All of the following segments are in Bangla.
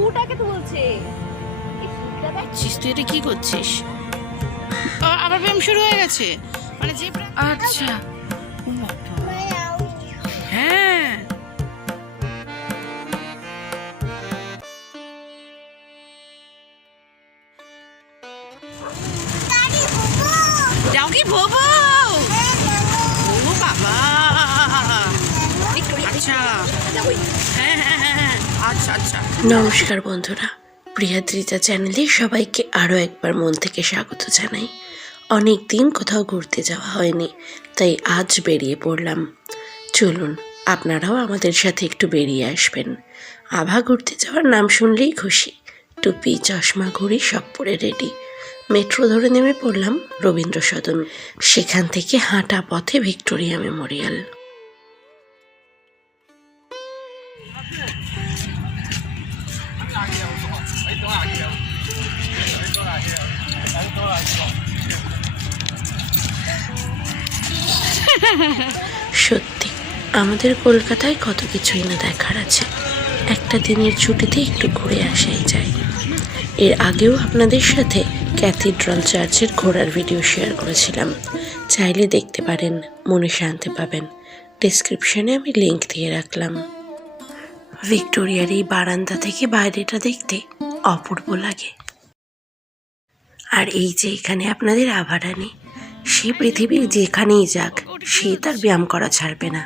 ফুটাকে তুলছে। তুই এটা কি করছিস? আবার প্রেম শুরু হয়ে গেছে মানে যে আচ্ছা হ্যাঁ ডগি ভোবো ও বাবা আচ্ছা হ্যাঁ হ্যাঁ হ্যাঁ আচ্ছা আচ্ছা। নমস্কার বন্ধুরা, প্রিয়াদ্রিতা চ্যানেলে সবাইকে আরও একবার মন থেকে স্বাগত জানাই। অনেক দিন কোথাও ঘুরতে যাওয়া হয়নি, তাই আজ বেরিয়ে পড়লাম। চলুন আপনারাও আমাদের সাথে একটু বেরিয়ে আসবেন। আভা ঘুরতে যাওয়ার নাম শুনলেই খুশি। টুপি চশমা ঘড়ি সব পরে রেডি। মেট্রো ধরে নেমে পড়লাম রবীন্দ্র সদন, সেখান থেকে হাঁটা পথে ভিক্টোরিয়া মেমোরিয়াল। সত্যি আমাদের কলকাতায় কত কিছুই না দেখার আছে। একটা দিনের ছুটিতে একটু ঘুরে আসাই যায়। এর আগেও আপনাদের সাথে ক্যাথিড্রাল চার্চের ঘোরার ভিডিও শেয়ার করেছিলাম, চাইলে দেখতে পারেন, মনে শান্তি পাবেন। ডেসক্রিপশনে আমি লিংক দিয়ে রাখলাম। ভিক্টোরিয়ার এই বারান্দা থেকে বাইরেটা দেখতে অপূর্ব লাগে। আর এই যে এখানে আপনাদের আভারানি, সে পৃথিবীর যেখানেই যাক সে তার ব্যায়াম করা ছাড়বে না।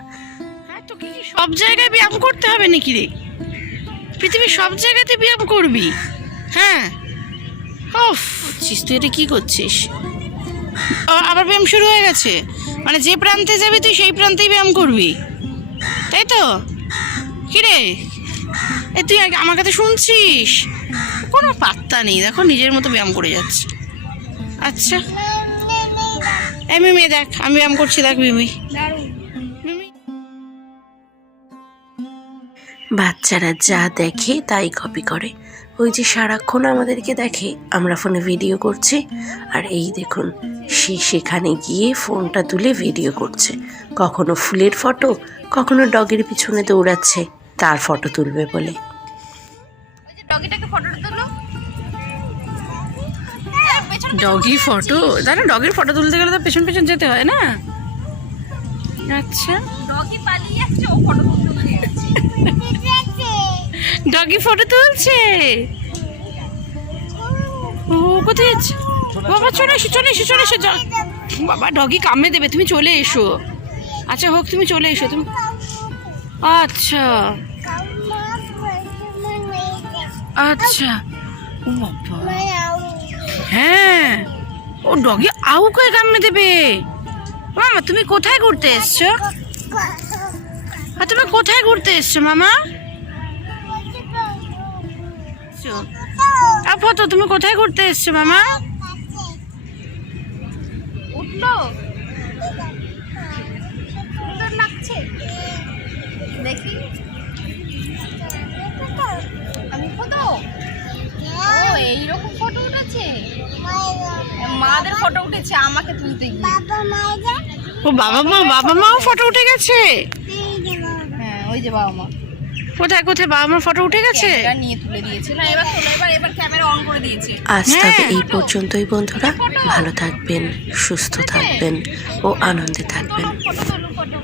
হ্যাঁ তো কি সব জায়গায় ব্যায়াম করতে হবে নাকি রে? পৃথিবীর সব জায়গাতে ব্যায়াম করবি? হ্যাঁ ওফ তুই এটা কি করছিস? আবার ব্যায়াম শুরু হয়ে গেছে মানে যে প্রান্তে যাবি তুই সেই প্রান্তেই ব্যায়াম করবি, তাই তো? কিরে তুই আমার কাছে শুনছিস? কোনো পাত্তা নেই, দেখো নিজের মতো ব্যায়াম করে যাচ্ছে। আচ্ছা মিমি দেখ আমি ব্যায়াম করছি, দেখ মিমি। বাচ্চারা যা দেখে তাই কপি করে। ওই যে সারাক্ষণ আমাদেরকে দেখে আমরা ফোনে ভিডিও করছি, আর এই দেখুন সে সেখানে গিয়ে ফোনটা তুলে ভিডিও করছে। কখনো ফুলের ফটো, কখনো ডগের পিছনে দৌড়াচ্ছে তার ফটো তুলবে বলে। ডগি ফটো, দাদা ডগির ফটো তুলতে গেলে তো পেছন পেছন যেতে হয় না? আচ্ছা ডগি পালিয়ে যাচ্ছে, ও ফটো তুলতে গেছে। ডগি ফটো তুলছে। ও কোথায় যাচ্ছে? বাবা চলে এসো চলে এসো চলে এসো। বাবা ডগি কামড়ে দেবে, তুমি চলে এসো। আচ্ছা হোক তুমি চলে এসো তুমি। আচ্ছা আচ্ছা ও বাবা হ্যাঁ ও ডগি আউ করে কামড়ে দেবে। মামা তুমি কোথায় ঘুরতে এসছো? আর তুমি কোথায় ঘুরতে এসছো মামা? আপতো তুমি কোথায় ঘুরতে এসছো মামা? উঠলো, সুন্দর লাগছে দেখি। আমি ফটো, ও এইরকম ফটো উঠেছে, মাদের ফটো উঠেছে আমাকে তুলতে গিয়ে। ও বাবা মাও ফটো উঠে গেছে। হ্যাঁ ওই যে বাবা মা। কোথায় কোথায় বাবা মার ফটো উঠে গেছে? ক্যামেরা নিয়ে তুলে দিয়েছে না, এবার তোলো, এবার ক্যামেরা অন করে দিয়েছে। আজ তবে এই পর্যন্তই বন্ধুরা, ভালো থাকবেন, সুস্থ থাকবেন ও আনন্দে থাকবেন। ফটো তোলো ফটো।